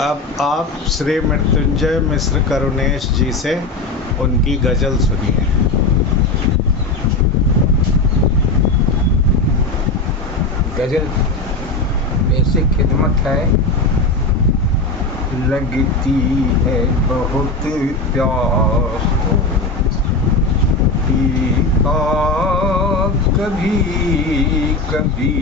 अब आप श्री मृत्युंजय मिश्र करुणेश जी से उनकी गज़ल सुनिए। गज़ल ऐसी खिदमत है, लगती है बहुत प्यास तो पीता कभी कभी,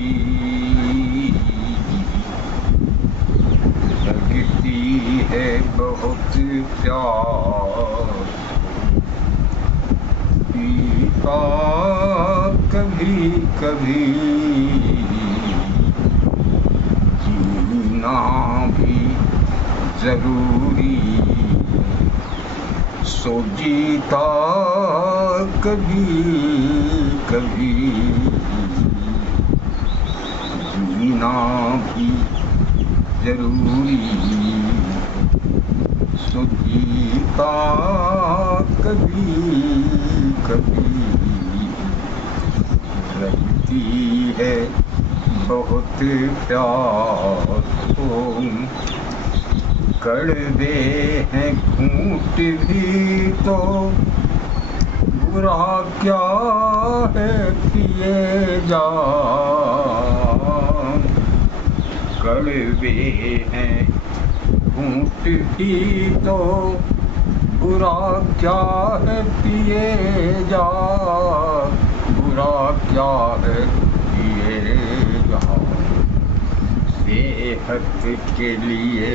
लगती है बहुत प्यास पीता कभी कभी, जीना भी जरूरी सो जीता कभी कभी, जीना भी जरूरी सो जीता कभी कभी, लगती है बहुत प्यास तो कड़वे हैं घूंट भी तो बुरा क्या है पिए जा, कड़वे हैं घूंट भी तो बुरा क्या है पिए जा, बुरा क्या है पिए जा, सेहत के लिए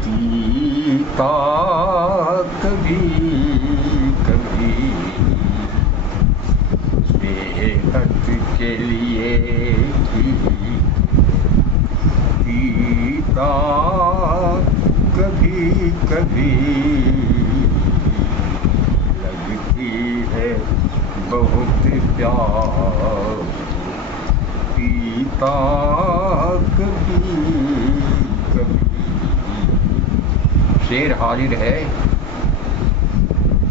पीता कभी कभी, सेहत के लिए पीता कभी कभी, लगती है बहुत प्यास पीता कभी कभी। शेर हाजिर है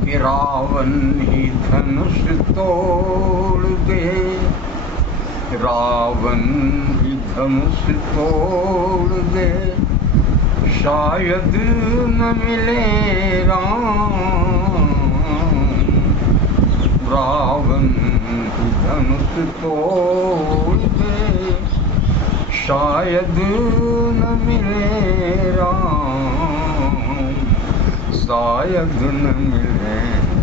कि रावण ही धनुष तोड़ दे, रावण ही धनुष तोड़ दे, शायद न मिले राम, रावण ही धनुष तोड़ दे, शायद न मिले राम, शायद न मिले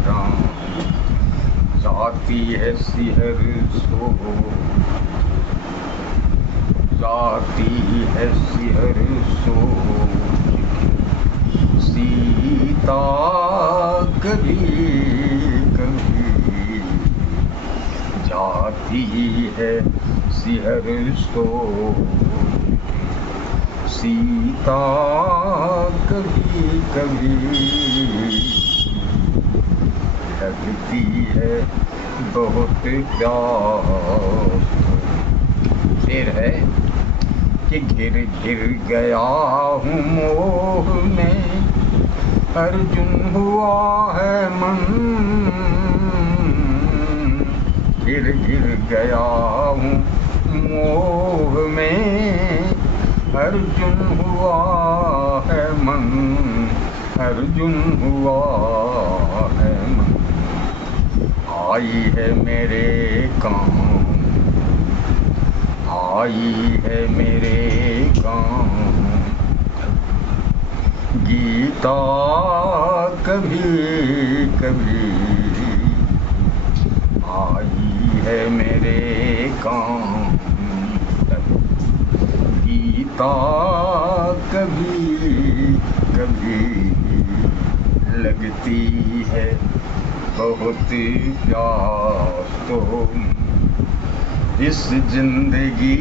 राम, जाती है सिहर सो, जाती है सिहर सो, सीता कभी कभी, जाती है सिहर सो, सीता कभी कभी, लगती है बहुत प्यास। शेर है कि घिर घिर गया हूँ मोह में, अर्जुन हुआ है मन, घिर घिर गया हूँ मोह में, अर्जुन हुआ है मन, अर्जुन हुआ है मन, आई है मेरे काम, आई है मेरे काम, गीता कभी कभी, आई है मेरे काम, गीता कभी कभी, लगती है बहुत प्यास तो इस जिंदगी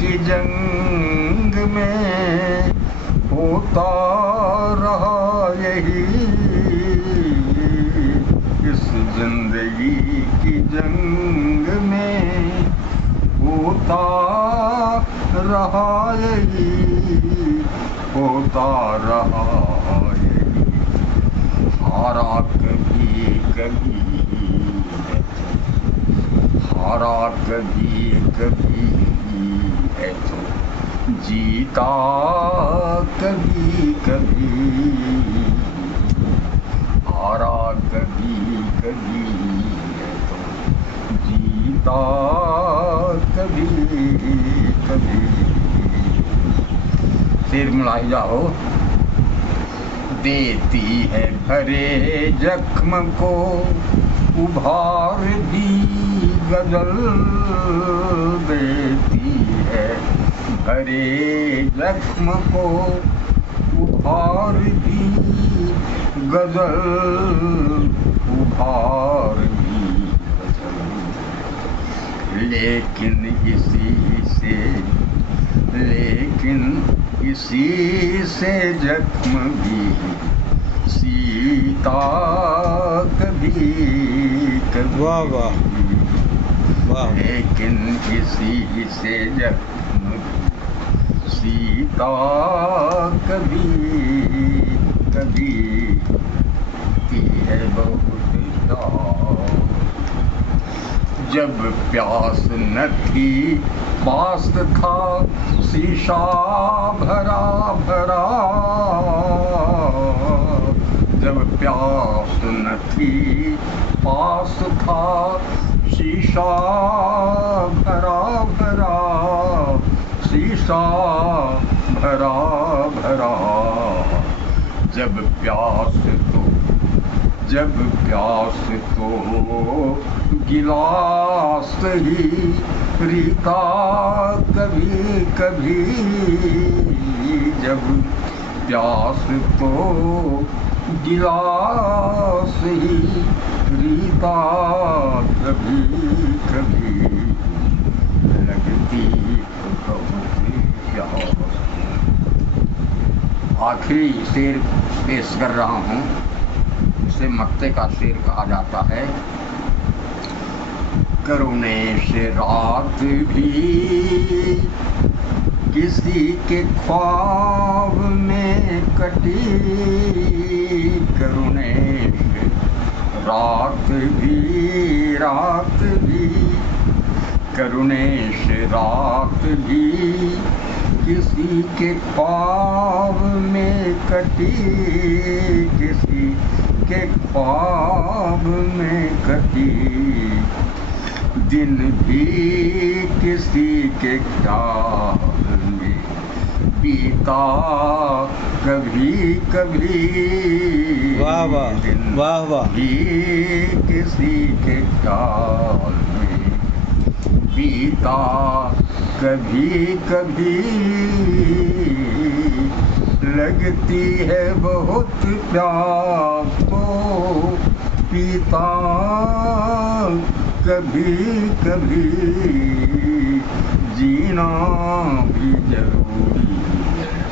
की जंग में होता रहा यही, इस जिंदगी की जंग में होता रहा यही, होता रहा यही, हारा कभी कभी, हारा कभी कभी है तो जीता कभी कभी, हारा कभी कभी है तो जीता कभी कभी। सिर मुलाई जाओ। देती है भरे जख्म को उभार भी गजल, देती है भरे जख्म को उभार भी गजल, उभार भी गजल। लेकिन इसी से जख्म भी सीता कभी कभी। वाह वाह वाह। लेकिन इसी से जख्म भी सीता कभी कभी की है बहुत याद। जब प्यास न थी पास था शीशा भरा भरा, जब प्यास न थी पास था शीशा भरा भरा, शीशा भरा भरा। जब प्यास तो गिलास ही रीता कभी कभी, जब प्यास तो गिलास ही रीता कभी कभी, लगती बहुत प्यास। आखिरी शेर पेश कर रहा हूँ, इसे मक्ते का शेर कहा जाता है। करुणे से रात भी किसी के ख्वाब में कटी, करुणे से रात भी करुणे से रात भी किसी के ख्वाब में कटी, किसी के ख्वाब में कटी। दिन भी किसी के ख्याल में बीता कभी कभी। वाह वाह वाह वाह। भी किसी के ख्याल में बीता कभी कभी, लगती है बहुत प्यास को पीता कभी कभी। जीना भी जरूरी है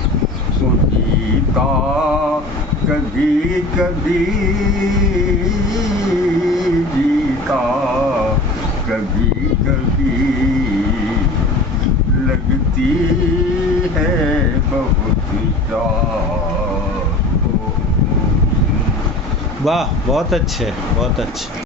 सो जीता कभी कभी, जीता कभी कभी। लगती है बहुत प्यास। वाह, बहुत अच्छे, बहुत अच्छे।